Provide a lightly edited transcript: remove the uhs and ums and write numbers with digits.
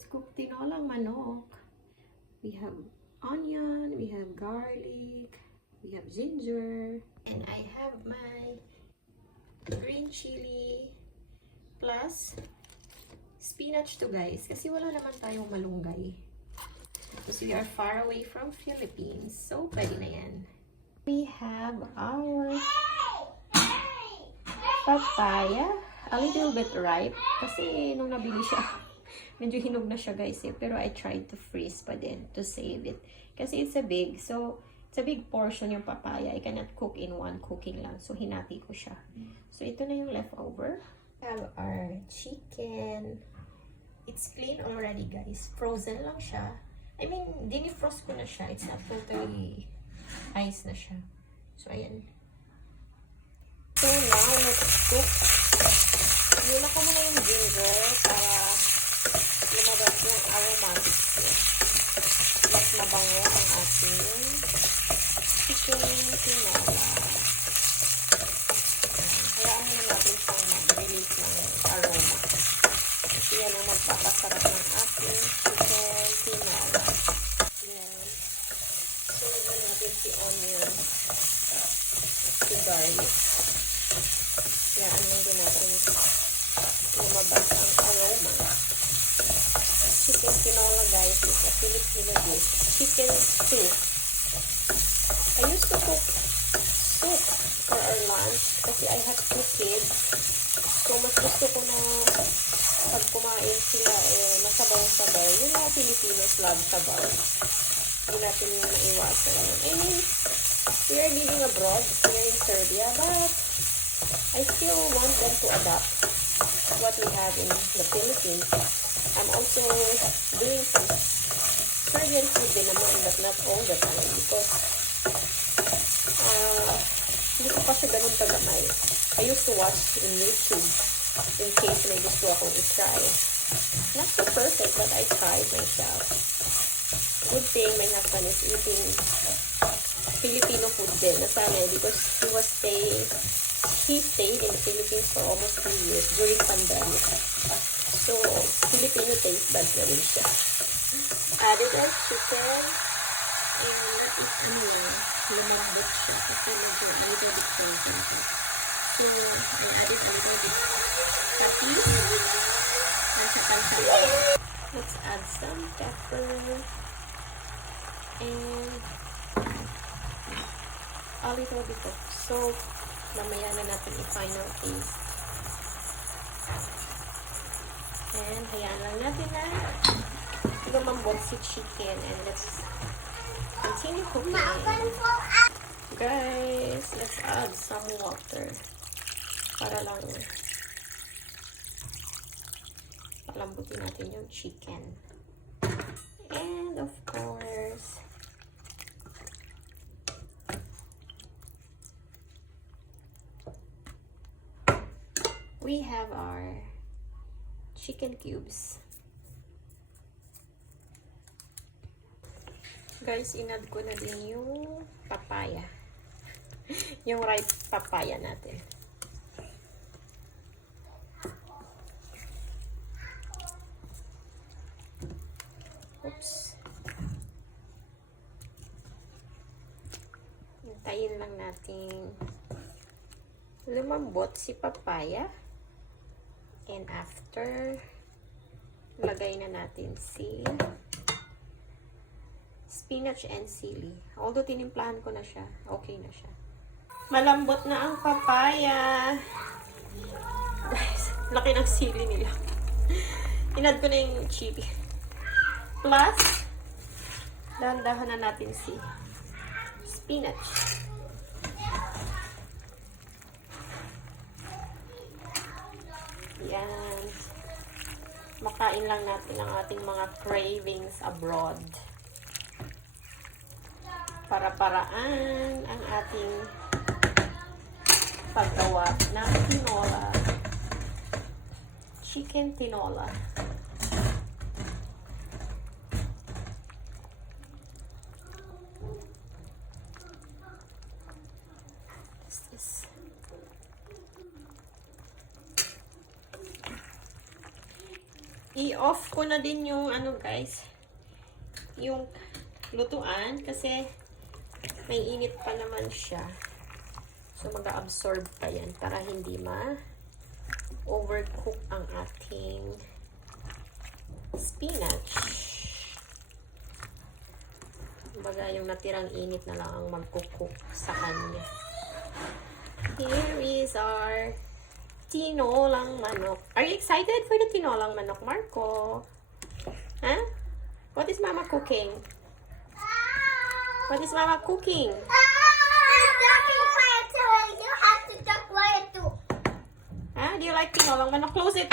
Let's cook tinolang manok. We have onion, we have garlic, we have ginger, and I have my green chili plus spinach to guys kasi wala naman tayong malunggay. Because we are far away from Philippines. So, pwede na yan. We have our papaya. A little bit ripe. Kasi nung nabili siya, medyo hinog na siya guys eh. Pero I tried to freeze pa din to save it. Kasi it's a big portion yung papaya. I cannot cook in one cooking lang. So, hinati ko siya. So, ito na yung leftover. We have our chicken. It's clean already guys. Frozen lang siya. I mean, dinifrost ko na siya. It's not totally ice na siya. So, ayan. So, now, let's cook. Muna ko muna yung ginger para lumabas yung aromatics niya. Mas mabango ang ating chicken tinola. Hayaan muna natin siyang mag-release ng aroma. Kasi yan ang magpapasarap ng ating chicken tinola. Yan. So, lagyan natin si onion, si garlic. Yan lang din natin lumabas ang aroma. Chicken tinola guys is a Filipino dish. Chicken soup. I used to cook soup for our lunch kasi I have 2 kids. So, mas gusto ko na pag kumain sila masabaw-sabaw. Yung mga Filipinos love sabaw. Hindi natin maiwasan yun. I mean, we are living abroad here in Serbia, but I still want them to adapt what we have in the Philippines. I'm also doing some Serbian food din naman, but not all the time because hindi ko pa siya ganun kagamay. I used to watch in YouTube in case may gusto akong i-try. Not so perfect, but I tried myself. Good thing my husband is eating Filipino food din. Nasanay because he stayed in the Philippines for almost 3 years during pandemic. So, Filipino taste buds na rin siya. Added our chicken and lumambot siya kasi medyo a little bit frozen siya. So, I added a little bit pati at saka let's add some pepper and a little bit of salt. Mamaya na natin i-final taste. And hayaan lang natin na lumambot si chicken and let's continue cooking. Guys, let's add some water para lang palambutin natin yung chicken. And of course, we have our chicken cubes. Guys, inad ko na din yung papaya. Yung ripe papaya natin. Oops. Hintayin lang natin lumambot si papaya. And after, lagay na natin si spinach and sili. Although tinimplahan ko na siya, okay na siya. Malambot na ang papaya. Guys, laki ng sili nila. Inad ko na yung chili. Plus, dahan-dahan na natin si spinach. Yan. Makain lang natin ang ating mga cravings abroad. Para-paraan ang ating paggawa ng tinola. Chicken tinola. I-off ko na din yung ano guys, yung lutuan kasi may init pa naman siya. So mag-absorb pa yan para hindi ma-overcook ang ating spinach. Kumbaga yung natirang init na lang ang mag-cook sa kanya. Here is our tinolang manok. Are you excited for the tinolang manok, Marco? Huh? What is Mama cooking? What is Mama cooking? You have to talk quiet too. Huh? Do you like tinolang manok? Close it.